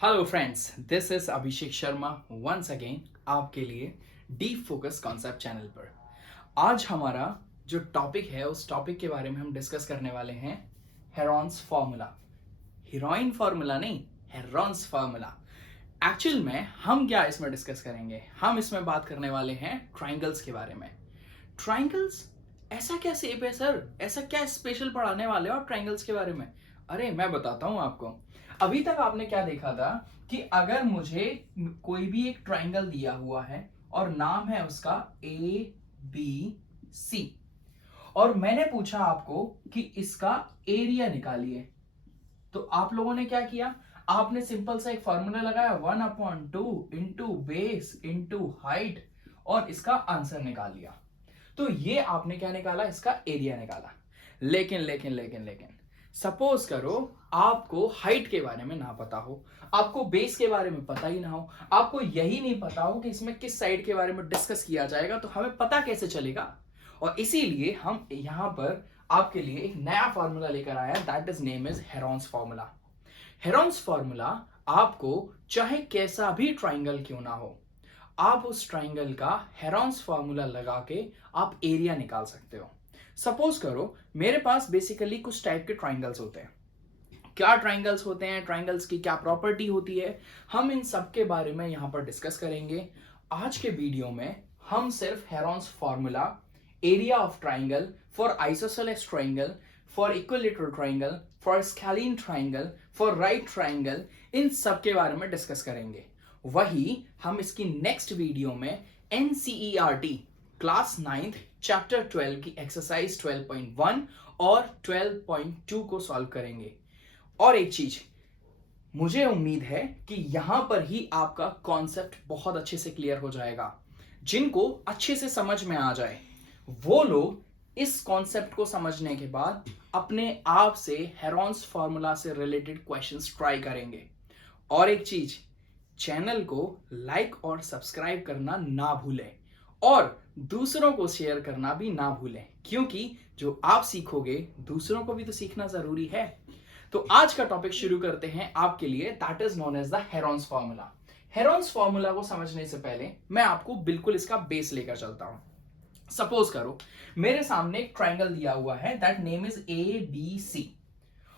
Hello friends, this is Abhishek Sharma once again आपके लिए deep focus concept channel पर। आज हमारा जो टॉपिक है उस टॉपिक के बारे में हम डिस्कस करने वाले हैं हेरॉन्स फार्मूला। हीरोइन फार्मूला नहीं, हेरॉन्स फार्मूला। एक्चुअल में हम क्या इसमें डिस्कस करेंगे, हम इसमें बात करने वाले हैं ट्राइंगल्स के बारे में। ट्राइंगल्स ऐसा क्या सेप है सर, ऐसा क्या स्पेशल पढ़ाने वाले हो आप ट्राइंगल्स के बारे में? अरे मैं बताता हूं आपको। अभी तक आपने क्या देखा था कि अगर मुझे कोई भी एक ट्राइंगल दिया हुआ है और नाम है उसका ए बी सी, और मैंने पूछा आपको कि इसका एरिया निकालिए, तो आप लोगों ने क्या किया? आपने सिंपल सा एक फॉर्मूला लगाया, 1/2 इंटू बेस इंटू हाइट, और इसका आंसर निकाल लिया। तो ये आपने क्या निकाला? इसका एरिया निकाला। लेकिन लेकिन लेकिन लेकिन सपोज करो आपको हाइट के बारे में ना पता हो, आपको बेस के बारे में पता ही ना हो, आपको यही नहीं पता हो कि इसमें किस साइड के बारे में डिस्कस किया जाएगा, तो हमें पता कैसे चलेगा? और इसीलिए हम यहां पर आपके लिए एक नया फॉर्मूला लेकर आए हैं, that is name is Heron's formula. Heron's formula आपको चाहे कैसा भी ट्राइंगल क्यों ना हो, आप उस ट्राइंगल का हेरॉन्स फॉर्मूला लगा के आप एरिया निकाल सकते हो। सपोज करो मेरे पास बेसिकली कुछ टाइप के ट्राइंगल्स होते हैं। क्या ट्राइंगल्स होते हैं, ट्राइंगल्स की क्या प्रॉपर्टी होती है, हम इन सब के बारे में यहां पर डिस्कस करेंगे। आज के वीडियो में हम सिर्फ Heron's formula, area of triangle, for isosceles triangle, for equilateral triangle, for scalene triangle, for right triangle, इन सब के बारे में डिस्कस करेंगे। वही हम इसकी नेक्स्ट वीडियो में एनसीईआरटी क्लास 9th चैप्टर 12 की एक्सरसाइज 12.1 और 12.2 को सॉल्व करेंगे। और एक चीज, मुझे उम्मीद है कि यहां पर ही आपका कॉन्सेप्ट बहुत अच्छे से क्लियर हो जाएगा। जिनको अच्छे से समझ में आ जाए वो लोग इस कॉन्सेप्ट को समझने के बाद अपने आप से हेरॉन्स फॉर्मूला से रिलेटेड क्वेश्चंस ट्राई करेंगे। और एक चीज, चैनल को लाइक और सब्सक्राइब करना ना भूलें और दूसरों को शेयर करना भी ना भूलें, क्योंकि जो आप सीखोगे दूसरों को भी तो सीखना जरूरी है। तो आज का टॉपिक शुरू करते हैं आपके लिए, that is known as the Heron's formula. Heron's formula को समझने से पहले मैं आपको बिल्कुल इसका बेस लेकर चलता हूं। सपोज करो मेरे सामने एक ट्राइंगल दिया हुआ है, that name is A B C,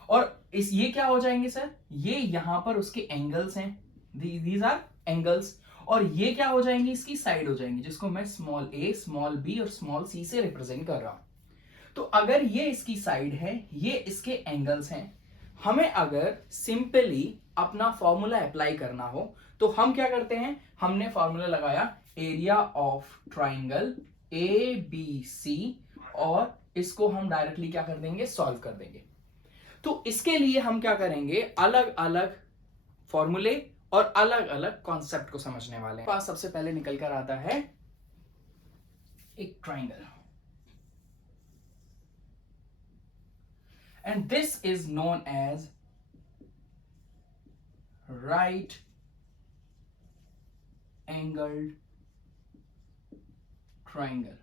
और इस ये क्या हो जाएंगे सर? ये यहां पर उसके एंगल्स हैं, दीज आर एंगल्स, और ये क्या हो जाएंगी? इसकी साइड हो जाएंगी, जिसको मैं स्मॉल ए, स्मॉल बी और स्मॉल सी से रिप्रेजेंट कर रहा हूं। तो अगर ये इसकी साइड है, ये इसके एंगल्स हैं, हमें अगर सिंपली अपना फॉर्मूला अप्लाई करना हो तो हम क्या करते हैं? हमने फॉर्मूला लगाया area of triangle A B C, और इसको हम डायरेक्टली क्या कर देंगे? सॉल्व कर देंगे। तो इसके लिए हम क्या करेंगे? अलग अलग फॉर्मूले और अलग अलग कॉन्सेप्ट को समझने वाले हैं। पास सबसे पहले निकल कर आता है एक triangle, and this is known as right angled triangle.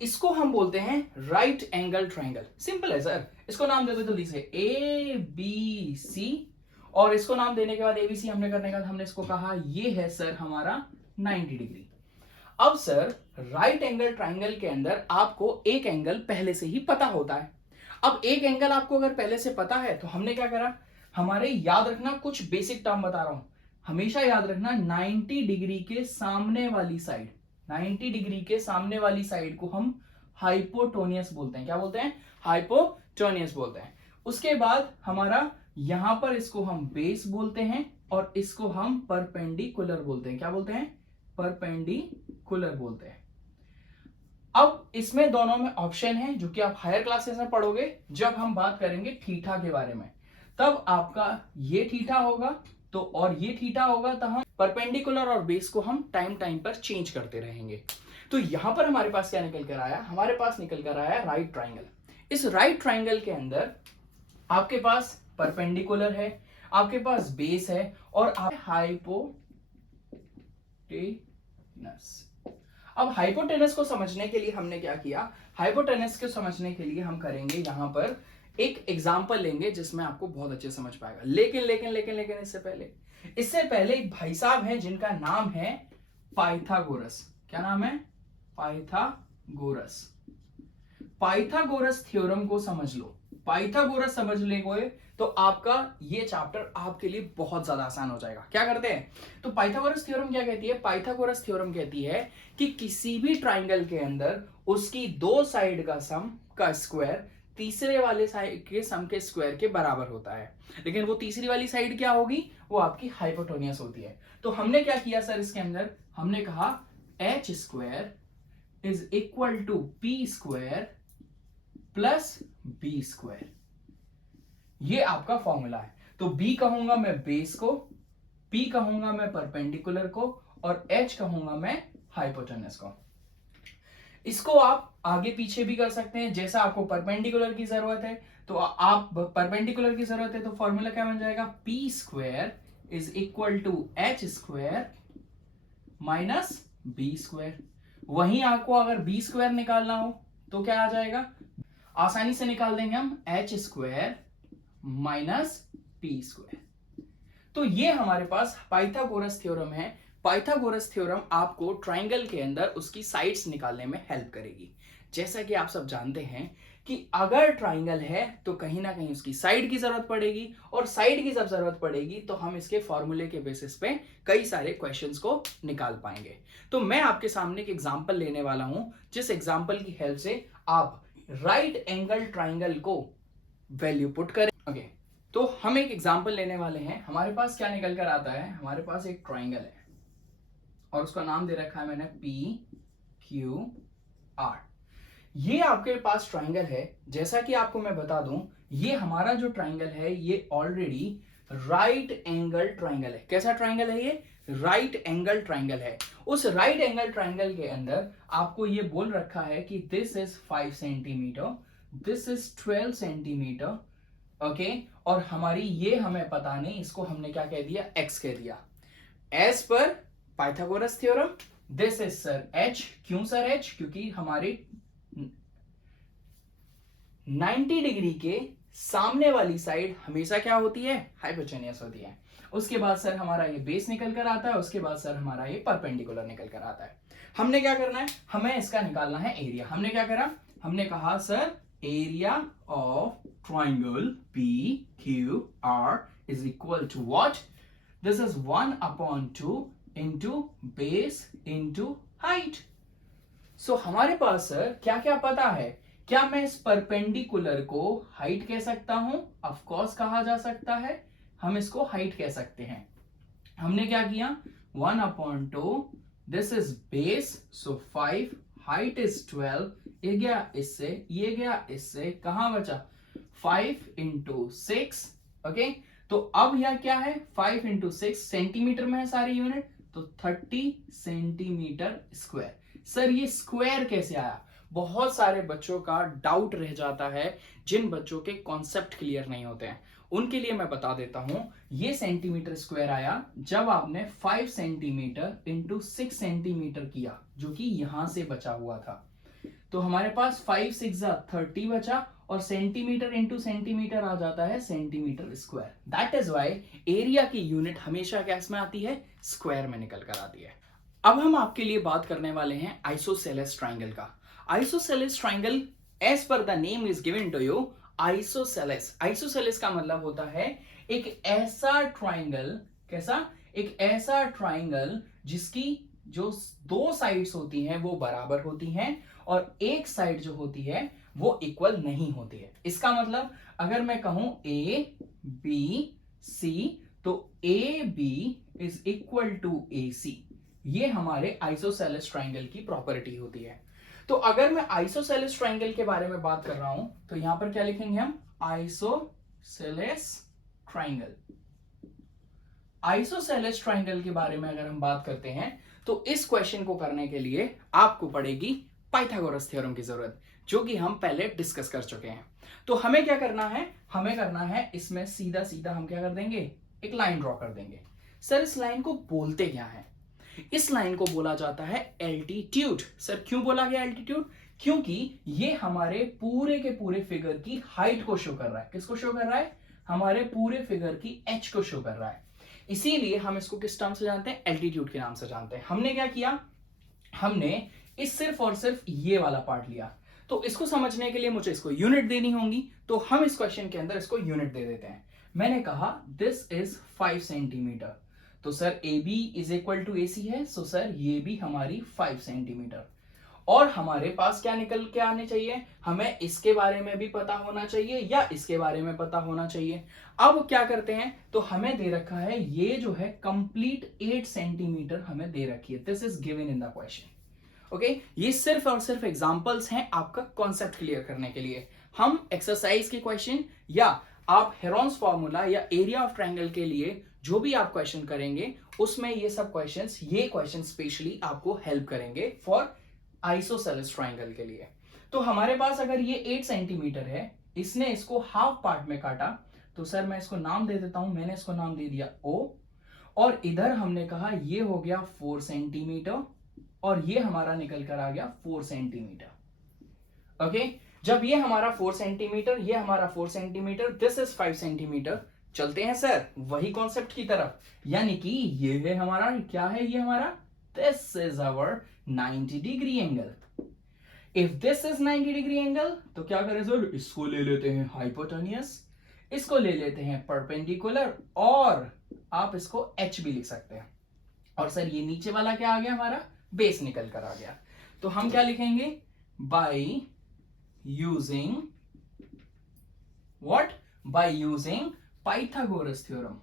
इसको हम बोलते हैं राइट एंगल ट्राइंगल। सिंपल है सर, इसको नाम दे दो जल्दी से, ए बी सी, और इसको नाम देने के बाद एबीसी हमने करने के बाद हमने इसको कहा ये है सर हमारा 90 डिग्री। अब सर राइट एंगल ट्राइंगल के अंदर आपको एक एंगल पहले से ही पता होता है। अब एक एंगल आपको अगर पहले से पता है तो हमने क्या करा? हमारे याद रखना, कुछ बेसिक टर्म बता रहा हूं, हमेशा याद रखना 90 डिग्री के सामने वाली साइड, 90 डिग्री के सामने वाली साइड को हम हाइपोटोनियस बोलते हैं। क्या बोलते हैं? हाइपोटोनियस बोलते हैं। उसके बाद हमारा यहां पर इसको हम बेस बोलते हैं, और इसको हम परपेंडिकुलर बोलते हैं। क्या बोलते हैं? परपेंडिकुलर बोलते हैं। अब इसमें दोनों में ऑप्शन है जो कि आप हायर क्लासेस में पढ़ोगे। जब हम बात करेंगे थीटा के बारे में, तब आपका ये थीटा होगा तो, और ये थीटा होगा, तो हम परपेंडिकुलर और बेस को हम टाइम टाइम पर चेंज करते रहेंगे। तो यहां पर हमारे पास क्या निकल कर आया? हमारे पास निकल कर आया राइट ट्राइंगल। इस राइट ट्राइंगल के अंदर आपके पास परपेंडिकुलर है, आपके पास बेस है, और आप हाइपोटेनस। अब हाइपोटेनस को समझने के लिए हमने क्या किया? हाइपोटेनस को समझने के लिए हम करेंगे यहां पर एक एग्जाम्पल लेंगे जिसमें आपको बहुत अच्छे समझ पाएगा। लेकिन लेकिन लेकिन लेकिन इससे पहले एक भाई साहब हैं जिनका नाम है पाइथागोरस। क्या नाम है? पाइथागोरस। पाइथागोरस थ्योरम को समझ लो। पाइथागोरस समझ लेंगे तो आपका ये चैप्टर आपके लिए बहुत ज्यादा आसान हो जाएगा। क्या करते हैं? तो पाइथागोरस थ्योरम क्या कहती है? पाइथागोरस थ्योरम कहती है कि किसी भी ट्राइंगल के अंदर उसकी दो साइड का सम का स्क्वायर तीसरे वाले साइड के सम के स्क्वायर के बराबर होता है। लेकिन वो तीसरी वाली साइड क्या होगी? वो आपकी हाइपोटेन्यूस होती है। तो हमने क्या किया सर इसके अंदर? हमने कहा H square is equal to P square plus B square. ये आपका फॉर्मूला है। तो b कहूंगा मैं बेस को, p कहूंगा मैं परपेंडिकुलर को, और h कहूंगा मैं हाइपोटेन्यूस को। इसको आप आगे पीछे भी कर सकते हैं। जैसा आपको परपेंडिकुलर की जरूरत है तो आप परपेंडिकुलर की जरूरत है तो फॉर्मूला क्या बन जाएगा? p square is equal to H square minus B square. वहीं आपको अगर बी स्क्वायर निकालना हो तो क्या आ जाएगा? आसानी से निकाल देंगे हम H square minus P square. तो ये हमारे पास पाइथागोरस थ्योरम है। पाइथागोरस थ्योरम आपको ट्राइंगल के अंदर उसकी साइड्स निकालने में हेल्प करेगी। जैसा कि आप सब जानते हैं कि अगर ट्राइंगल है तो कहीं ना कहीं उसकी साइड की जरूरत पड़ेगी, और साइड की जब जरूरत पड़ेगी तो हम इसके फॉर्मूले के बेसिस पे कई सारे क्वेश्चंस को निकाल पाएंगे। तो मैं आपके सामने एक एग्जांपल लेने वाला हूं, जिस एग्जांपल की हेल्प से आप राइट एंगल ट्राइंगल को वैल्यू पुट करें। ओके, तो हम एक एग्जांपल लेने वाले हैं। हमारे पास क्या निकल कर आता है? हमारे पास एक ट्राइंगल है और उसका नाम दे रखा है मैंने पी क्यू आर। ये आपके पास ट्राइंगल है। जैसा कि आपको मैं बता दूं, ये हमारा जो ट्राइंगल है ये ऑलरेडी राइट एंगल ट्राइंगल है। कैसा ट्राइंगल है ये? राइट एंगल ट्राइंगल है। उस राइट एंगल ट्राइंगल के अंदर आपको ये बोल रखा है कि this is 5 centimetre, this is 12 centimetre, okay. और हमारी ये हमें पता नहीं, इसको हमने क्या कह दिया? x कह दिया। As per Pythagoras theorem this is sir h। क्यों सर h? क्योंकि हमारी 90 डिग्री के सामने वाली साइड हमेशा क्या होती है? हाइपोटेन्यूस होती है। उसके बाद सर हमारा ये बेस निकल कर आता है, उसके बाद सर हमारा ये परपेंडिकुलर निकल कर आता है। हमने क्या करना है? हमें इसका निकालना है एरिया। हमने क्या करा? हमने कहा sir area of triangle PQR is equal to what? This is 1/2 into base into height. So हमारे पास सर क्या क्या पता है? क्या मैं इस परपेंडिकुलर को हाइट कह सकता हूं? ऑफ कोर्स कहा जा सकता है, हम इसको हाइट कह सकते हैं। हमने क्या किया? 1/2, this is base, so 5, height is 12, ये गया इससे, ये गया इससे, कहां बचा? 5 इंटू 6, ओके। तो अब यह क्या है? 5 इंटू 6 सेंटीमीटर में है सारी यूनिट, तो 30 सेंटीमीटर स्क्वायर। सर ये स्क्वायर कैसे आया? बहुत सारे बच्चों का डाउट रह जाता है, जिन बच्चों के कॉन्सेप्ट क्लियर नहीं होते हैं उनके लिए मैं बता देता हूं। ये सेंटीमीटर स्क्वायर आया जब आपने 5 सेंटीमीटर इंटू 6 सेंटीमीटर किया, जो कि यहां से बचा हुआ था। तो हमारे पास 5 6 30 बचा, और सेंटीमीटर इंटू सेंटीमीटर आ जाता है centimetre square. That is why area की यूनिट हमेशा कैस में आती है? स्क्वायर में निकल कर आती है। अब हम आपके लिए बात करने वाले हैं आइसोसेलेस ट्राइंगल का। Isosceles triangle as per the name is given to you isosceles. Isosceles का मतलब होता है एक ऐसा ट्राइंगल, कैसा? एक ऐसा ट्राइंगल जिसकी जो दो साइड्स होती हैं वो बराबर होती हैं, और एक साइड जो होती है वो इक्वल नहीं होती है। इसका मतलब अगर मैं कहूं ए बी सी, तो A B is equal to A C. ये हमारे आइसोसेलेस ट्राइंगल की प्रॉपर्टी होती है। तो अगर मैं आइसोसेलेस ट्राइंगल के बारे में बात कर रहा हूं तो यहां पर क्या लिखेंगे हम? Isosceles triangle. आइसोसेलेस ट्राइंगल के बारे में अगर हम बात करते हैं तो इस क्वेश्चन को करने के लिए आपको पड़ेगी पाइथागोरस थ्योरम की जरूरत, जो कि हम पहले डिस्कस कर चुके हैं। तो हमें क्या करना है? हमें करना है इसमें सीधा सीधा हम क्या कर देंगे? एक लाइन ड्रॉ कर देंगे। सर इस लाइन को बोलते क्या है? इस लाइन को बोला जाता है एल्टीट्यूड। सर क्यों बोला गया एल्टीट्यूड? क्योंकि ये हमारे पूरे के पूरे फिगर की हाइट को शो कर रहा है। किसको शो कर रहा है? हमारे पूरे फिगर की एच को शो कर रहा है। इसीलिए हम इसको किस नाम से जानते हैं? एल्टीट्यूड के नाम से जानते हैं। हमने क्या किया? हमने इस सिर्फ और सिर्फ ये वाला पार्ट लिया। तो इसको समझने के लिए मुझे इसको यूनिट देनी होंगी, तो हम इस क्वेश्चन के अंदर इसको यूनिट दे देते हैं। मैंने कहा दिस इज 5 सेंटीमीटर, तो sir A B is equal to A C है, सो सर ये भी हमारी 5 सेंटीमीटर। और हमारे पास क्या निकल के आने चाहिए? हमें इसके बारे में भी पता होना चाहिए या इसके बारे में पता होना चाहिए। अब क्या करते हैं, तो हमें दे रखा है ये जो है कंप्लीट 8 सेंटीमीटर हमें दे रखी है। This is given in the question. Okay, ये सिर्फ और सिर्फ एग्जांपल्स हैं आपका कॉन्सेप्ट क्लियर करने के लिए। हम एक्सरसाइज के क्वेश्चन या आप हेरोन्स फॉर्मूला या एरिया ऑफ ट्रायंगल के लिए जो भी आप क्वेश्चन करेंगे उसमें ये सब क्वेश्चंस, ये क्वेश्चन स्पेशली आपको हेल्प करेंगे फॉर आइसोसेलेस ट्रायंगल के लिए। तो हमारे पास अगर ये 8 सेंटीमीटर है, इसने इसको हाफ पार्ट में काटा, तो सर मैं इसको नाम दे देता हूं। मैंने इसको नाम दे दिया O, और इधर हमने कहा ये हो गया 4 सेंटीमीटर और ये हमारा निकल कर आ गया 4 सेंटीमीटर। ओके, जब ये हमारा 4 सेंटीमीटर, ये हमारा 4 सेंटीमीटर, दिस इज 5 सेंटीमीटर। चलते हैं सर वही कॉन्सेप्ट की तरफ, यानी कि ये है हमारा, क्या है ये हमारा, this is our 90 degree angle. If this is 90 degree angle, तो क्या करें सर? इसको ले लेते हैं हाइपोटेन्यूस, इसको ले लेते हैं परपेंडिकुलर, और आप इसको H भी लिख सकते हैं। और सर ये नीचे वाला क्या आ गया? हमारा बेस निकल कर आ गया। तो हम क्या लिखेंगे? By using what? By using Pythagoras theorem.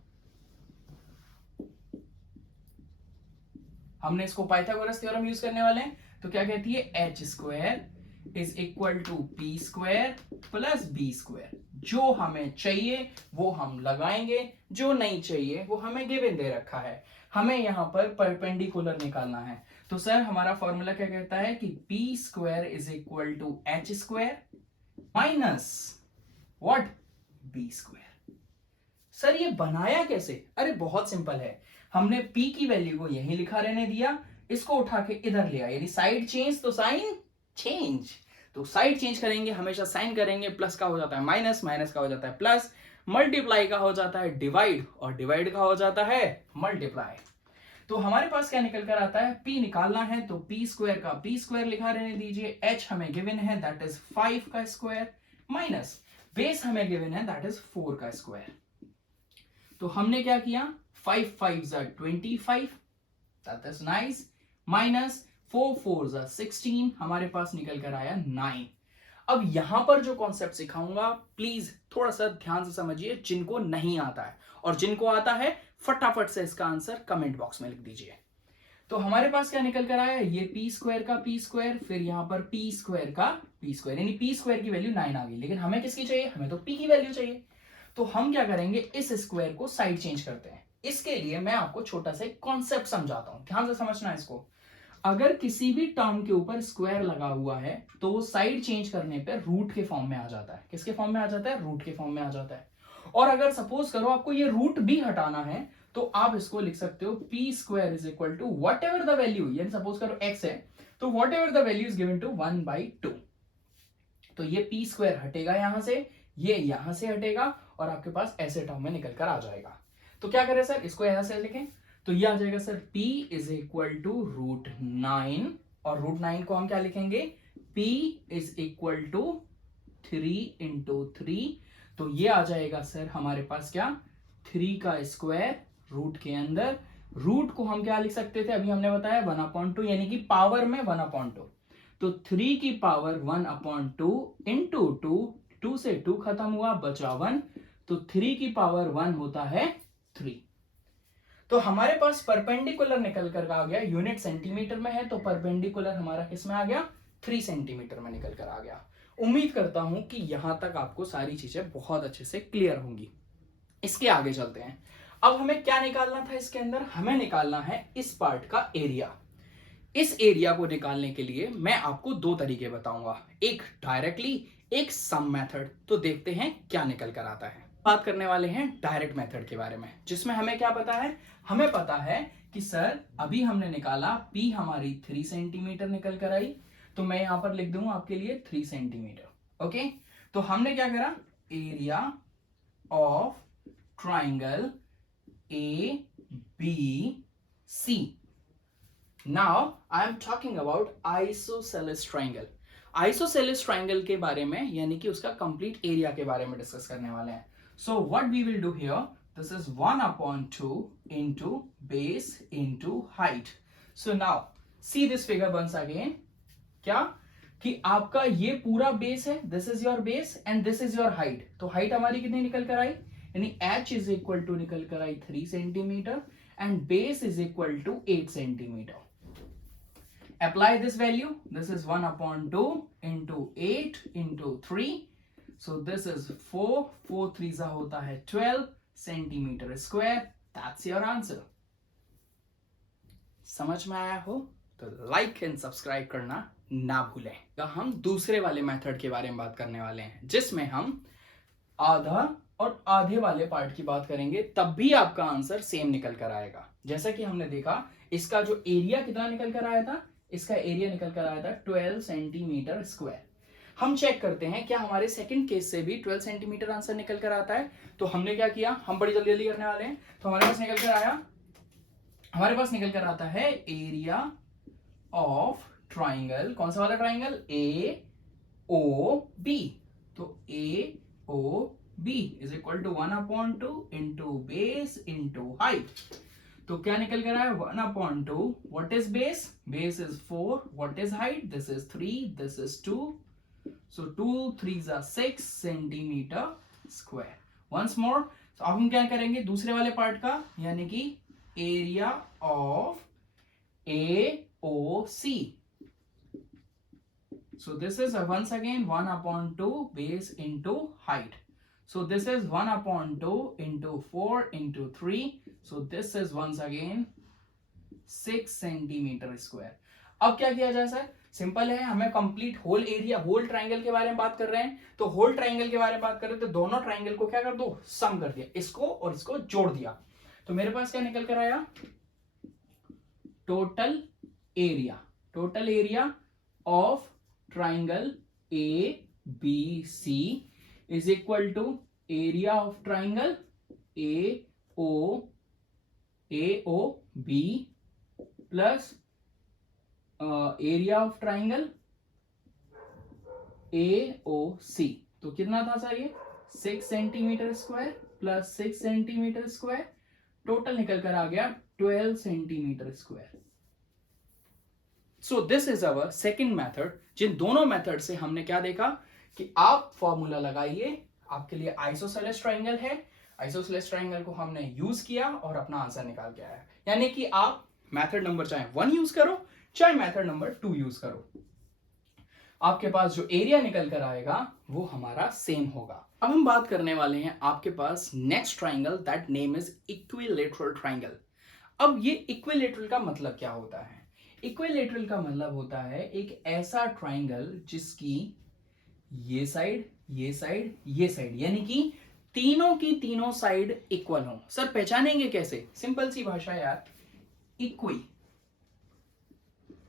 हमने इसको पाइथागोरस थ्योरम यूज करने वाले हैं। तो क्या कहती है? H square is equal to P square plus B square. जो हमें चाहिए वो हम लगाएंगे, जो नहीं चाहिए वो हमें गिवन दे रखा है। हमें यहां पर परपेंडिकुलर निकालना है। तो सर हमारा फॉर्मूला क्या कहता है कि P square is equal to H square minus what? B square. Sir ये बनाया कैसे? अरे बहुत सिंपल है। हमने p की वैल्यू को यहीं लिखा रहने दिया, इसको उठा के इधर ले आया, यानी साइड चेंज तो साइन चेंज। तो साइड चेंज करेंगे, हमेशा साइन करेंगे, प्लस का हो जाता है माइनस, माइनस का हो जाता है प्लस, मल्टीप्लाई का हो जाता है डिवाइड, और डिवाइड का हो जाता है मल्टीप्लाई। तो हमारे पास क्या निकल कर आता है? p निकालना है तो p स्क्वायर का p स्क्वायर लिखा रहने दीजिए, h हमें गिवन है दैट इज 5 का स्क्वायर, माइनस बेस हमें गिवन है दैट इज 4 का स्क्वायर। तो हमने क्या किया? 5 5s are 25, that is nice, minus 4 4s are 16, हमारे पास निकल कर आया 9। अब यहां पर जो कॉन्सेप्ट सिखाऊंगा प्लीज थोड़ा सा ध्यान से समझिए, जिनको नहीं आता है, और जिनको आता है फटाफट से इसका आंसर कमेंट बॉक्स में लिख दीजिए। तो हमारे पास क्या निकल कर आया? ये पी स्क्वायर का पी स्क्वायर, फिर यहां पर पी स्क्वायर का पी स्क्वायर, यानी पी स्क्वायर की वैल्यू 9 आ गई। लेकिन हमें किसकी चाहिए? हमें तो पी की वैल्यू चाहिए। तो हम क्या करेंगे? इस स्क्वायर को साइड चेंज करते हैं। इसके लिए मैं आपको छोटा सा कॉन्सेप्ट समझाता हूं, ध्यान से समझना इसको। अगर किसी भी टर्म के ऊपर स्क्वायर लगा हुआ है तो वो साइड चेंज करने पे रूट के फॉर्म में आ जाता है। किसके फॉर्म में आ जाता है? रूट के फॉर्म में आ जाता है। और अगर सपोज करो आपको ये रूट भी हटाना है तो आप इसको लिख सकते हो P square is equal to whatever the value, यानी सपोज करो x है तो whatever the value is given to 1/2। तो ये पी स्क्वायर हटेगा यहां से, ये यहां से हटेगा, और आपके पास ऐसे टर्म में निकल कर आ जाएगा। तो क्या करें सर? इसको यहां से लिखें तो ये आ जाएगा sir p is equal to √9, और √9 को हम क्या लिखेंगे? p is equal to 3 × 3। तो ये आ जाएगा सर हमारे पास क्या? 3 का स्क्वायर रूट के अंदर। रूट को हम क्या लिख सकते थे? अभी हमने बताया 1/2, यानी कि पावर में 1/2। तो 3 की पावर 1/2 इंटू 2 से 2 खत्म हुआ, बचा 1, तो 3 की पावर 1 होता है 3। तो हमारे पास परपेंडिकुलर निकल कर आ गया, यूनिट सेंटीमीटर में है तो परपेंडिकुलर हमारा किस में आ गया? 3 सेंटीमीटर में निकल कर आ गया। उम्मीद करता हूं कि यहां तक आपको सारी चीजें बहुत अच्छे से क्लियर होंगी। इसके आगे चलते हैं। अब हमें क्या निकालना था इसके अंदर? हमें निकालना है इस पार्ट का एरिया। इस एरिया को निकालने के लिए मैं आपको दो तरीके बताऊंगा, एक डायरेक्टली, एक सम मेथड। तो देखते हैं क्या निकल कर आता है। बात करने वाले हैं डायरेक्ट मेथड के बारे में, जिसमें हमें क्या पता है? हमें पता है कि सर अभी हमने निकाला P हमारी 3 सेंटीमीटर निकल कर आई, तो मैं यहां पर लिख दूंगा आपके लिए 3 सेंटीमीटर। ओके, तो हमने क्या करा, area of triangle A B C. Now I am talking about isosceles triangle. Isosceles triangle के बारे में यानी कि उसका कंप्लीट एरिया के बारे में डिस्कस करने वाले हैं। So what we will do here, this is 1/2 into base into height. So now see this figure once again, क्या कि आपका ये पूरा बेस है, this is your base and this is your height. तो हाइट हमारी कितनी निकल कर आई, यानी h इज इक्वल टू निकल कर आई 3 centimetre and base is equal to 8 centimetre. Apply this value, this is 1/2 into 8 into 3, so this is 4, 4 3 होता है 12 centimetre square. That's your answer. समझ में आया हो तो लाइक एंड सब्सक्राइब करना ना भूलें। तो हम दूसरे वाले मेथड के बारे में बात करने वाले हैं, जिसमें हम आधा और आधे वाले पार्ट की बात करेंगे, तब भी आपका आंसर सेम निकल कर आएगा। जैसा कि हमने देखा, इसका जो एरिया कितना निकल कर आया था, इसका एरिया निकल कर आया था 12 सेंटीमीटर स्क्वायर। हम चेक करते हैं क्या हमारे सेकंड केस से भी 12 सेंटीमीटर आंसर निकल कर आता है। तो हमने क्या किया, हम बड़ी जल्दी जल्दी करने वाले हैं। तो हमारे पास निकल कर आया, हमारे पास निकल कर आता है एरिया ऑफ ट्राइंगल। कौन सा वाला ट्राइंगल, ए ओ बी। तो A O B is equal to 1/2 into base into height. तो क्या निकल कर आया, 1/2, what is base, base is 4, what is height, this is 3, this is 2, so 2 3s are 6 centimetre square. Once more, तो अब हम क्या करेंगे दूसरे वाले पार्ट का, यानी कि area of A O C. So this is once again 1/2 base into height. So this is 1/2 into 4 into 3. So this is once again 6 centimetre square. अब क्या किया जाए सर, सिंपल है, हमें complete whole area, whole triangle के बारे में बात कर रहे हैं। तो होल ट्राइंगल के बारे में बात कर रहे हैं, तो दोनों ट्राइंगल को क्या कर दो, सम कर दिया, इसको और इसको जोड़ दिया। तो मेरे पास क्या निकल कर आया, total area of triangle A B C is equal to area of triangle A O B plus area of triangle A O C. तो कितना था सर ये, 6 centimetre square plus 6 centimetre square, total निकल कर आ गया 12 centimetre square. So this is our second method. जिन दोनों मेथड से हमने क्या देखा कि आप फॉर्मूला लगाइए, आपके लिए आइसोसेलेस ट्राइंगल है, आइसोसेलेस ट्राइंगल को हमने यूज किया और अपना आंसर निकाल के आया। यानी कि आप मेथड नंबर चाहे 1 यूज करो चाहे मेथड नंबर 2 यूज करो, आपके पास जो एरिया निकल कर आएगा वो हमारा सेम होगा। अब हम बात करने वाले हैं आपके पास next triangle, that name is equilateral triangle. अब ये इक्विलेटरल का मतलब क्या होता है, इक्विलेटरल का मतलब होता है एक ऐसा ट्राइंगल जिसकी ये साइड ये साइड ये साइड, यानी कि तीनों की तीनों साइड इक्वल हो। सर पहचानेंगे कैसे, सिंपल सी भाषा यार, इक्वी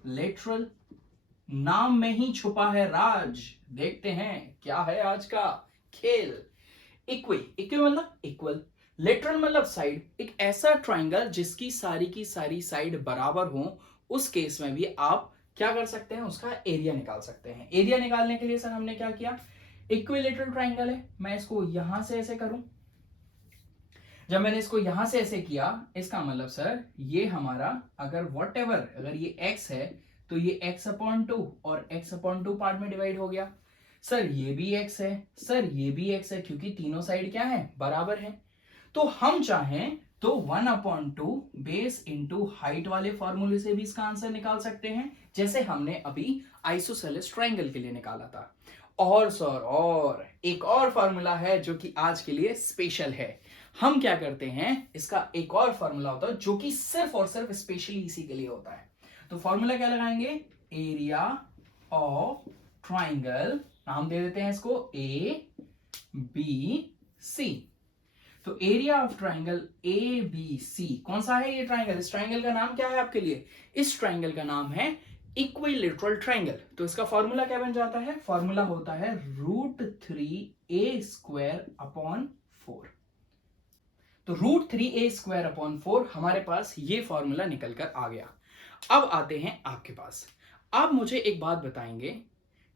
लेटरल, नाम में ही छुपा है राज, देखते हैं क्या है आज का खेल। इक्वी मतलब इक्वल, लेटरल मतलब साइड, एक ऐसा ट्राइंगल जिसकी सारी की सारी साइड बराबर हो, उस केस में भी आप क्या कर सकते हैं, उसका एरिया निकाल सकते हैं। एरिया निकालने के लिए सर हमने क्या किया, इक्विलेटरल ट्राइंगल है, मैं इसको यहां से ऐसे करूं, जब मैंने इसको यहां से ऐसे किया, इसका मतलब सर ये हमारा अगर व्हाटएवर, अगर ये x है तो ये x/2 और x/2 पार्ट में डिवाइड हो गया। सर ये भी x है, सर ये भी x है, क्योंकि तीनों साइड क्या है, बराबर है। तो हम चाहें तो 1/2 बेस इंटू हाइट वाले फॉर्मूले से भी इसका आंसर निकाल सकते हैं, जैसे हमने अभी आइसोसेलेस ट्राइंगल के लिए निकाला था। और सर और एक और फॉर्मूला है जो कि आज के लिए स्पेशल है। हम क्या करते हैं, इसका एक और फॉर्मूला होता है जो कि सिर्फ और सिर्फ स्पेशली इसी के लिए होता है। तो फॉर्मूला क्या लगाएंगे, एरिया ऑफ ट्राइंगल, नाम दे देते हैं इसको ए बी सी। तो area of triangle A B C, कौन सा है ये ट्राइंगल? इस ट्राइंगल का नाम क्या है आपके लिए? इस ट्राइंगल का नाम है इक्विलेटरल ट्राइंगल। तो इसका फॉर्मूला क्या बन जाता है? फॉर्मूला होता है √3a² अपॉन 4। तो √3a² अपॉन 4 हमारे पास ये फॉर्मूला निकल कर आ गया। अब आते हैं आपके पास। आप मुझे एक बात बताएंगे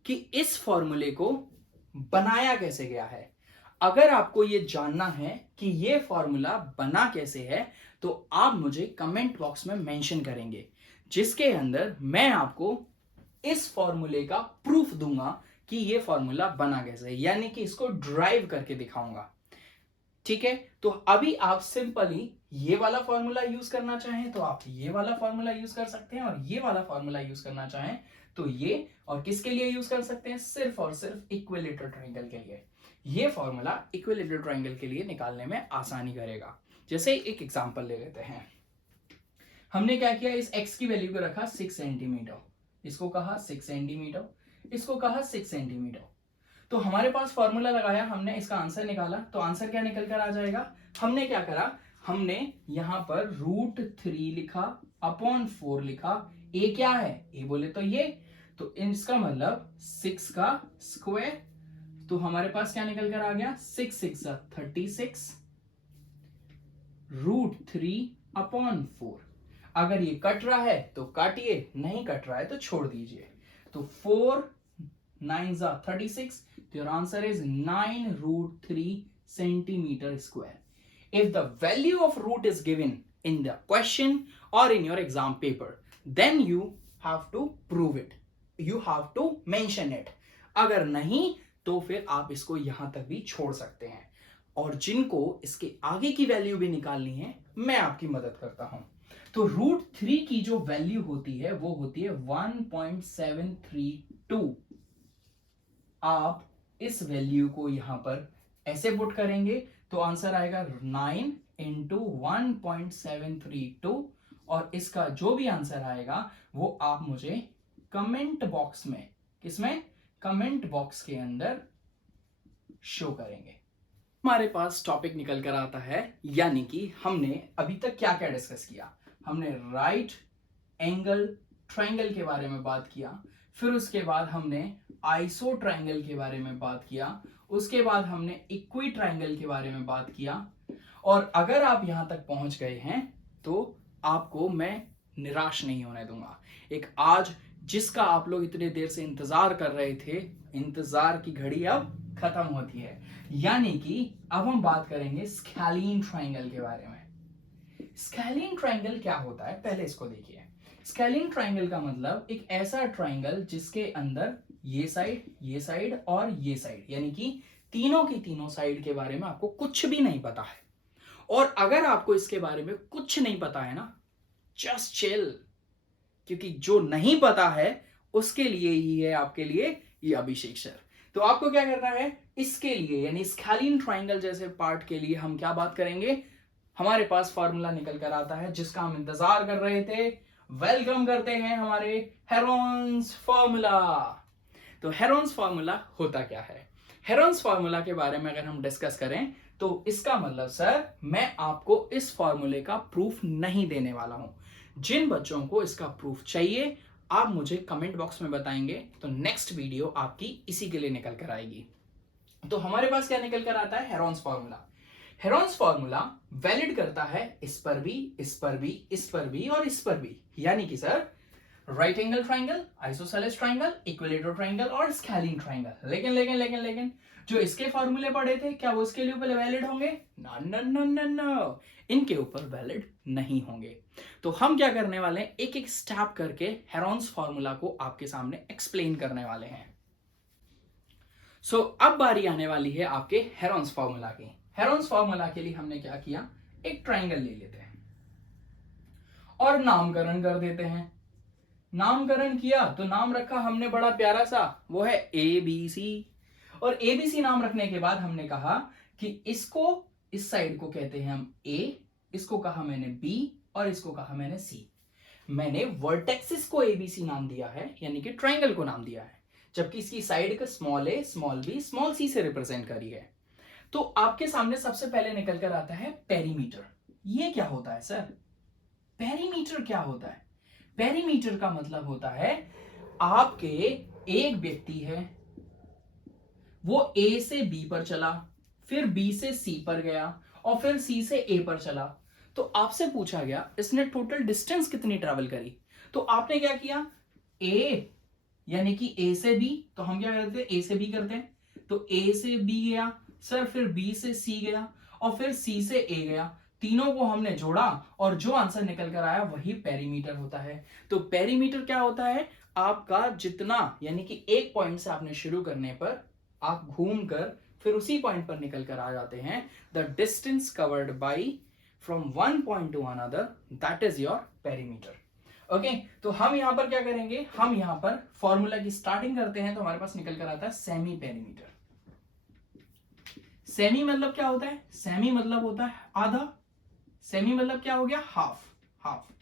कि इस फॉर्मूले को बनाया कैसे गया है। अगर आपको ये जानना है कि ये फॉर्मूला बना कैसे है, तो आप मुझे कमेंट बॉक्स में मेंशन करेंगे, जिसके अंदर मैं आपको इस फॉर्मूले का प्रूफ दूंगा कि ये फॉर्मूला बना कैसे है, यानी कि इसको ड्राइव करके दिखाऊंगा। ठीक है, तो अभी आप सिंपली ये वाला फॉर्मूला यूज करना चाहें तो आप ये वाला फॉर्मूला यूज कर सकते हैं, और ये वाला फॉर्मूला यूज करना चाहें तो ये, और किसके लिए यूज कर सकते हैं? सिर्फ और सिर्फ इक्विलेटरल ट्रायंगल के लिए। ये फॉर्मूला इक्विलेटरल ट्रायंगल के लिए निकालने में आसानी करेगा। जैसे एक एग्जांपल ले लेते हैं। हमने क्या किया, इस x की वैल्यू को रखा 6 सेंटीमीटर, इसको कहा 6 सेंटीमीटर, इसको कहा 6 सेंटीमीटर। तो हमारे पास फॉर्मूला लगाया, हमने इसका आंसर निकाला, तो आंसर क्या निकल कर आ जाएगा? हमने क्या करा, हमने यहां पर √3 लिखा अपॉन 4 लिखा। ए क्या है? ए बोले तो ये, तो इसका मतलब 6 का स्क्वायर। तो हमारे पास क्या निकल कर आ गया? 6 6 36 √3/4। अगर ये कट रहा है तो काटिए, नहीं कट रहा है तो छोड़ दीजिए। तो 4 9 36, your answer is 9√3 centimeter square. If the value of root is given in the question or in your exam paper, then you have to prove it. You have to mention it. अगर नहीं तो फिर आप इसको यहां तक भी छोड़ सकते हैं, और जिनको इसके आगे की वैल्यू भी निकालनी है मैं आपकी मदद करता हूं। तो √3 की जो वैल्यू होती है वो होती है 1.732। आप इस वैल्यू को यहां पर ऐसे पुट करेंगे तो आंसर आएगा 9 इंटू 1.732, और इसका जो भी आंसर आएगा वो आप मुझे कमेंट बॉक्स में, किसमें? कमेंट बॉक्स के अंदर शो करेंगे। हमारे पास टॉपिक निकल कर आता है, यानी कि हमने अभी तक क्या क्या डिस्कस किया। हमने राइट एंगल ट्रायंगल के बारे में बात किया, फिर उसके बाद हमने आइसो ट्रायंगल के बारे में बात किया, उसके बाद हमने इक्वी ट्रायंगल के बारे में बात किया। और अगर आप यहां तक पहुंच गए हैं तो आपको मैं निराश नहीं होने दूंगा। एक आज जिसका आप लोग इतने देर से इंतजार कर रहे थे, इंतजार की घड़ी अब खत्म होती है, यानी कि अब हम बात करेंगे स्केलीन ट्रायंगल के बारे में। स्केलीन ट्रायंगल क्या होता है, पहले इसको देखिए। स्केलीन ट्रायंगल का मतलब एक ऐसा ट्रायंगल जिसके अंदर ये साइड और ये साइड, यानी कि तीनों की तीनों साइड के बारे में आपको कुछ भी नहीं पता है। और अगर आपको इसके बारे में कुछ नहीं पता है ना, जस्ट चिल, क्योंकि जो नहीं पता है उसके लिए ही है आपके लिए ये अभिषेक सर। तो आपको क्या करना है, इसके लिए यानी स्केलीन ट्रायंगल जैसे पार्ट के लिए हम क्या बात करेंगे, हमारे पास फॉर्मूला निकल कर आता है जिसका हम इंतजार कर रहे थे। वेलकम करते हैं हमारे हेरोन्स फॉर्मूला। तो हेरोन्स फॉर्मूला होता क्या है? हेरोन्स फॉर्मूला के बारे में अगर हम डिस्कस करें तो इसका मतलब सर मैं आपको इस फॉर्मूले का प्रूफ नहीं देने वाला हूं। जिन बच्चों को इसका प्रूफ चाहिए आप मुझे कमेंट बॉक्स में बताएंगे, तो नेक्स्ट वीडियो आपकी इसी के लिए निकल कर आएगी। तो हमारे पास क्या निकल कर आता है? Heron's formula. Heron's formula valid करता है इस पर भी, इस पर भी, इस पर भी और इस पर भी, यानी कि sir right angle triangle, isosceles triangle, equilateral triangle और स्केलीन ट्रायंगल। लेकिन लेकिन लेकिन लेकिन जो इसके फॉर्मूले पढ़े थे क्या वो इसके लिए ऊपर वैलिड होंगे? नो, इनके ऊपर वैलिड नहीं होंगे। तो हम क्या करने वाले हैं, एक एक स्टेप करके हेरोन्स फॉर्मूला को आपके सामने एक्सप्लेन करने वाले हैं। सो अब बारी आने वाली है आपके हेरोन्स फॉर्मूला की। हेरोन्स फॉर्मूला के लिए हमने क्या किया, एक ट्रायंगल ले लेते हैं और नामकरण कर देते हैं। नामकरण किया तो नाम रखा हमने बड़ा प्यारा सा, वो है ABC। और ABC नाम रखने के बाद हमने कहा कि इसको, इस साइड को कहते हैं हम A, इसको कहा मैंने B और इसको कहा मैंने C। मैंने वर्टेक्सिस को ABC नाम दिया है, यानी कि ट्रायंगल को नाम दिया है, जबकि इसकी साइड का small a, small b, small c से रिप्रेजेंट करी है। तो आपके सामने सबसे पहले निकल कर आता है पेरीमीटर। ये क्या होता है सर? पेरीमीटर क्या होता है? पेरीमीटर का मतलब होता है आपके एक व्यक्ति है, वो ए से बी पर चला, फिर बी से सी पर गया और फिर सी से ए पर चला। तो आपसे पूछा गया इसने टोटल डिस्टेंस कितनी ट्रेवल करी। तो आपने क्या किया, ए यानी कि ए से बी, तो हम क्या करते हैं, ए से बी करते हैं। तो ए से बी गया सर, फिर बी से सी गया और फिर सी से ए गया। तीनों को हमने जोड़ा और जो आंसर निकल कर आया वही पेरीमीटर होता है। तो पेरीमीटर क्या होता है, आपका जितना, यानी कि एक पॉइंट से आपने शुरू करने पर आप घूमकर फिर उसी पॉइंट पर निकल कर आ जाते हैं। The distance covered by from one point two another, that is your perimeter. Okay, तो हम यहां पर क्या करेंगे, हम यहां पर फॉर्मूला की स्टार्टिंग करते हैं। तो हमारे पास निकल कर आता है सेमी पेरीमीटर। सेमी मतलब क्या होता है, सेमी मतलब होता है आधा। सेमी मतलब क्या हो गया, हाफ। हाफ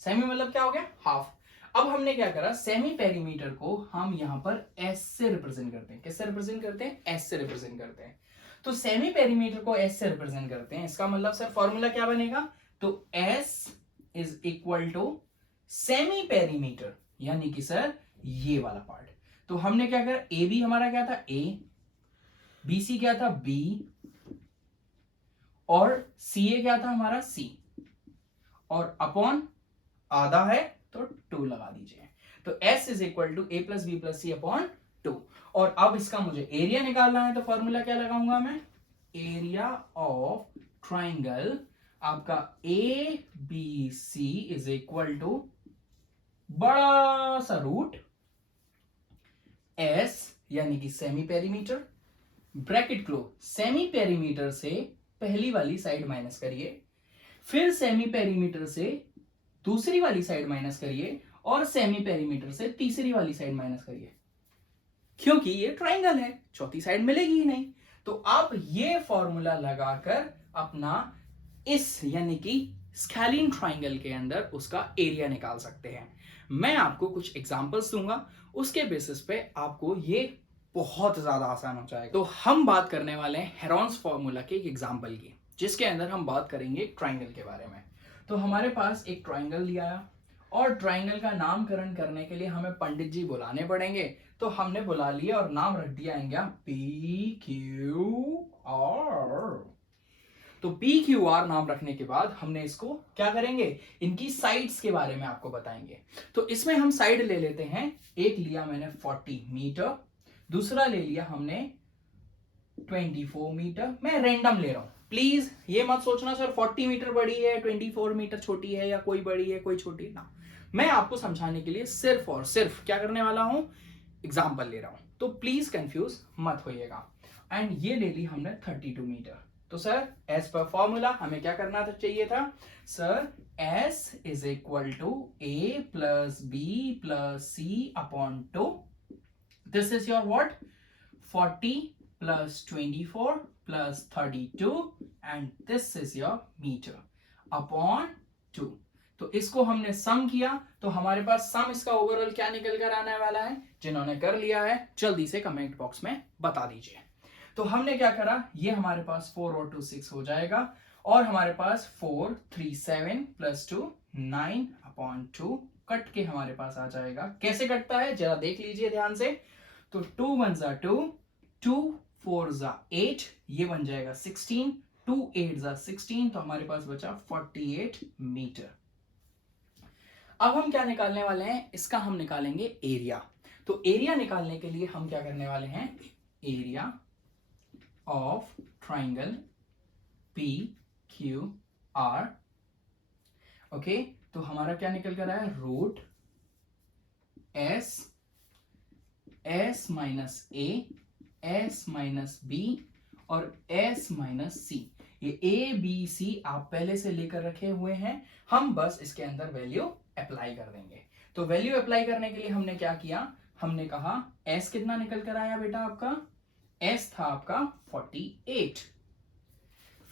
सेमी मतलब क्या हो गया, हाफ। अब हमने क्या करा, सेमी पेरीमीटर को हम यहां पर एस से रिप्रेजेंट करते हैं। किससे रिप्रेजेंट करते हैं, एस से रिप्रेजेंट करते हैं। तो सेमी पेरीमीटर को एस से रिप्रेजेंट करते हैं, इसका मतलब सर फॉर्मूला क्या बनेगा, तो S is equal to semi perimeter, यानी कि सर ये वाला पार्ट। तो हमने क्या करा, ए बी हमारा क्या था, ए, बी सी क्या था, बी, और सी ए क्या था हमारा, सी, और अपॉन आधा है तो 2 लगा दीजिए। तो S is equal to A plus B plus C upon 2। और अब इसका मुझे एरिया निकालना है, तो फॉर्मूला क्या लगाऊंगा मैं, एरिया ऑफ ट्राइंगल आपका A B C is equal to बड़ा सा रूट S, यानी कि semi perimeter, bracket close, semi perimeter से पहली वाली साइड माइनस करिए, फिर सेमी पेरीमीटर से दूसरी वाली साइड माइनस करिए, और सेमी पेरीमीटर से तीसरी वाली साइड माइनस करिए, क्योंकि ये ट्राइंगल है, चौथी साइड मिलेगी ही नहीं। तो आप ये फॉर्मूला लगाकर अपना इस यानी कि स्केलिन ट्राइंगल के अंदर उसका एरिया निकाल सकते हैं। मैं आपको कुछ एग्जांपल्स दूंगा, उसके बेसिस पे आपको ये बहुत ज्यादा आसान हो जाएगा। तो हम बात करने वाले हैं हेरॉन्स फॉर्मूला के एक एग्जांपल की, जिसके अंदर हम बात करेंगे ट्राइंगल के बारे में। तो हमारे पास एक ट्राइंगल दिया है और ट्राइंगल का नामकरण करने के लिए हमें पंडित जी बुलाने पड़ेंगे। तो हमने बुला लिया और नाम रख दिया इनका पी क्यू आर। तो पी क्यू आर नाम रखने के बाद हमने इसको क्या करेंगे, इनकी साइड्स के बारे में आपको बताएंगे। तो इसमें हम साइड ले लेते हैं, एक लिया मैंने 40 मीटर, दूसरा ले लिया हमने 24 मीटर। मैं रैंडम ले रहा हूं, प्लीज ये मत सोचना सर 40 मीटर बड़ी है 24 मीटर छोटी है, या कोई बड़ी है कोई छोटी ना। मैं आपको समझाने के लिए सिर्फ और सिर्फ क्या करने वाला हूं, एग्जाम्पल ले रहा हूं। तो प्लीज कंफ्यूज मत होइएगा। एंड ये ले ली हमने 32 मीटर। तो सर एज पर फॉर्मूला हमें क्या करना चाहिए था, sir S is equal to A plus B plus C upon 2। This is your what, 40 plus 24 plus 32 and this is your meter upon 2। तो इसको हमने सम किया, तो हमारे पास सम इसका ओवरऑल क्या निकल कर आने वाला है। जिन्होंने कर लिया है जल्दी से कमेंट बॉक्स में बता दीजिए। तो हमने क्या करा, ये हमारे पास 4 और 2 6 हो जाएगा, और हमारे पास 4 3 7 प्लस 2 9 अपॉन 2 कट के हमारे पास आ जाएगा। कैसे कटता है जरा देख लीजिए ध्यान से। तो 2 1 जा 2, 2 4 जा 8, ये बन जाएगा 16, 2 8 जा 16, तो हमारे पास बचा 48 मीटर। अब हम क्या निकालने वाले हैं, इसका हम निकालेंगे एरिया। तो एरिया निकालने के लिए हम क्या करने वाले हैं, area of triangle P Q R. Okay, तो हमारा क्या निकल कर आया, रूट एस, एस माइनस ए, एस माइनस बी और एस माइनस सी। ये ए बी सी आप पहले से लेकर रखे हुए हैं, हम बस इसके अंदर वैल्यू अप्लाई कर देंगे। तो वैल्यू अप्लाई करने के लिए हमने क्या किया, हमने कहा एस कितना निकल कर आया बेटा आपका, एस था आपका 48,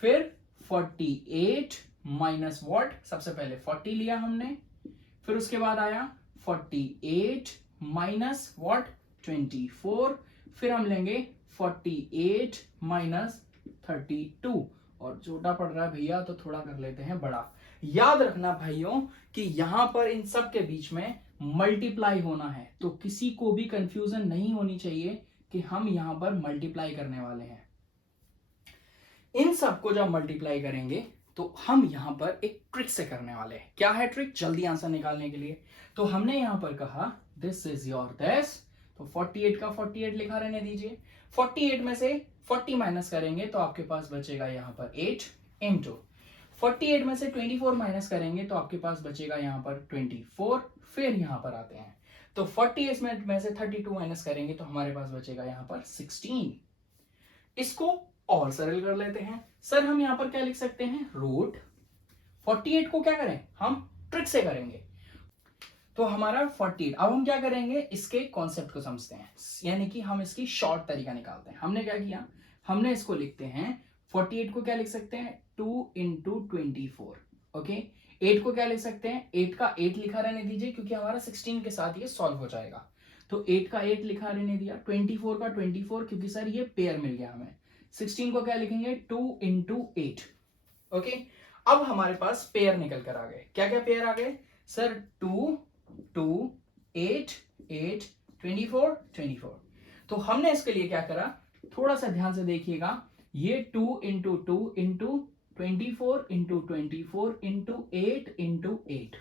फिर 48 माइनस व्हाट, सबसे पहले 40 लिया हमने, फिर उसके बाद आया 48 माइनस व्हाट 24, फिर हम लेंगे 48 माइनस 32, और छोटा पड़ रहा है भैया तो थोड़ा कर लेते हैं बड़ा। याद रखना भाइयों कि यहां पर इन सब के बीच में मल्टीप्लाई होना है, तो किसी को भी कंफ्यूजन नहीं होनी चाहिए कि हम यहां पर मल्टीप्लाई करने वाले हैं। इन सबको जब मल्टीप्लाई करेंगे तो हम यहां पर एक ट्रिक से करने वाले हैं। क्या है ट्रिक, जल्दी आंसर निकालने के लिए? तो हमने यहां पर कहा दिस इज योर दिस, तो 48 का 48 लिखा रहने दीजिए। 48 में से 40 माइनस करेंगे तो आपके पास बचेगा यहां पर 8 इंटू 48 में से 24 माइनस करेंगे तो आपके पास बचेगा यहां पर 24। फिर यहां पर आते हैं तो 48 में से 32 माइनस करेंगे तो हमारे पास बचेगा यहां पर 16। इसको और सरल कर लेते हैं। सर हम यहां पर क्या लिख सकते हैं, रूट 48 को क्या करें, हम ट्रिक से करेंगे। तो हमारा 48, अब हम क्या करेंगे, इसके कॉन्सेप्ट को समझते हैं, यानी कि हम इसकी शॉर्ट तरीका निकालते हैं। हमने क्या किया, हमने इसको लिखते हैं 48 को क्या लिख सकते हैं 2 इंटू 24। ओके, 8 को क्या लिख सकते हैं, 8 का 8 लिखा रहने दीजिए क्योंकि हमारा 16 के साथ ये सॉल्व हो जाएगा। तो 8 का 8 लिखा रहने दिया, 24 का 24 क्योंकि सर ये पेयर मिल गया हमें। 16 को क्या लिखेंगे 2 इंटू 8। ओके, अब हमारे पास पेयर निकल कर आ गए। क्या क्या पेयर आ गए सर, 2 2 8 8 24 24। तो हमने इसके लिए क्या करा, थोड़ा सा ध्यान से देखिएगा, ये 2 into 2 into 24 into 24 into 8 into 8,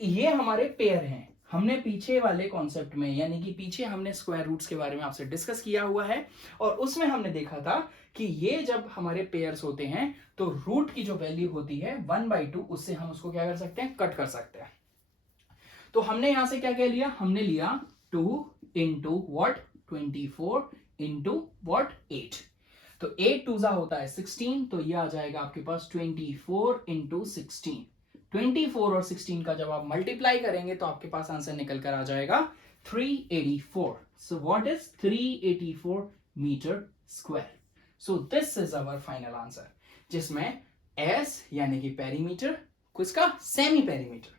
ये हमारे पेयर हैं। हमने पीछे वाले कॉन्सेप्ट में, यानी कि पीछे हमने स्क्वायर रूट्स के बारे में आपसे डिस्कस किया हुआ है, और उसमें हमने देखा था कि ये जब हमारे पेयर्स होते हैं तो रूट की जो वैल्यू होती है 1/2, उससे हम उसको क्या कर सकते हैं, कट कर सकते हैं। तो हमने यहां से क्या क्या लिया, हमने लिया 2 इंटू वॉट 24 इंटू वॉट 8। तो 8 2 होता है 16, तो ये आ जाएगा आपके पास 24 इंटू 16। 24 और 16 का जब आप मल्टीप्लाई करेंगे तो आपके पास आंसर निकल कर आ जाएगा 384। So what is 384 metre square. So this is our final answer, जिसमें एस यानी कि पेरीमीटर, किसका, सेमी पेरीमीटर,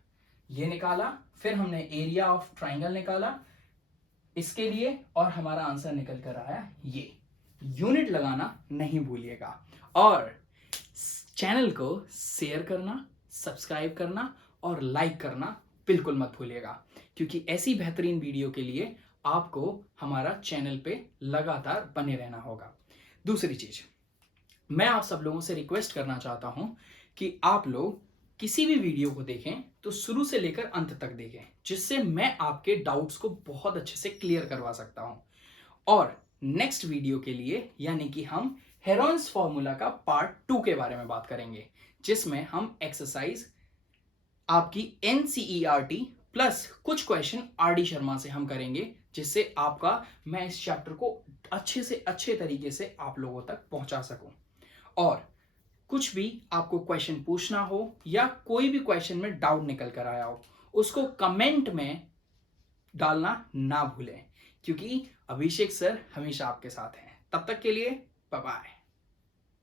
ये निकाला। फिर हमने एरिया ऑफ ट्राइंगल निकाला इसके लिए, और हमारा आंसर निकल कर आया ये। यूनिट लगाना नहीं भूलिएगा, और चैनल को शेयर करना, सब्सक्राइब करना और लाइक करना बिल्कुल मत भूलिएगा, क्योंकि ऐसी बेहतरीन वीडियो के लिए आपको हमारा चैनल पे लगातार बने रहना होगा। दूसरी चीज, मैं आप सब लोगों से रिक्वेस्ट करना चाहता हूं कि आप लोग किसी भी वीडियो को देखें तो शुरू से लेकर अंत तक देखें, जिससे मैं आपके डाउट्स को बहुत अच्छे से क्लियर करवा सकता हूं। और नेक्स्ट वीडियो के लिए, यानी कि हम हेरोन्स फॉर्मूला का पार्ट 2 के बारे में बात करेंगे, जिसमें हम एक्सरसाइज आपकी NCERT प्लस कुछ क्वेश्चन RD शर्मा से हम करेंगे, जिससे आपका, मैं इस चैप्टर को अच्छे से अच्छे तरीके से आप लोगों तक पहुंचा सकूं। और कुछ भी आपको क्वेश्चन पूछना हो या कोई भी क्वेश्चन में डाउट निकल कर आया हो, उसको कमेंट में डालना ना भूलें, क्योंकि अभिषेक सर हमेशा आपके साथ हैं। तब तक के लिए बाय बाय।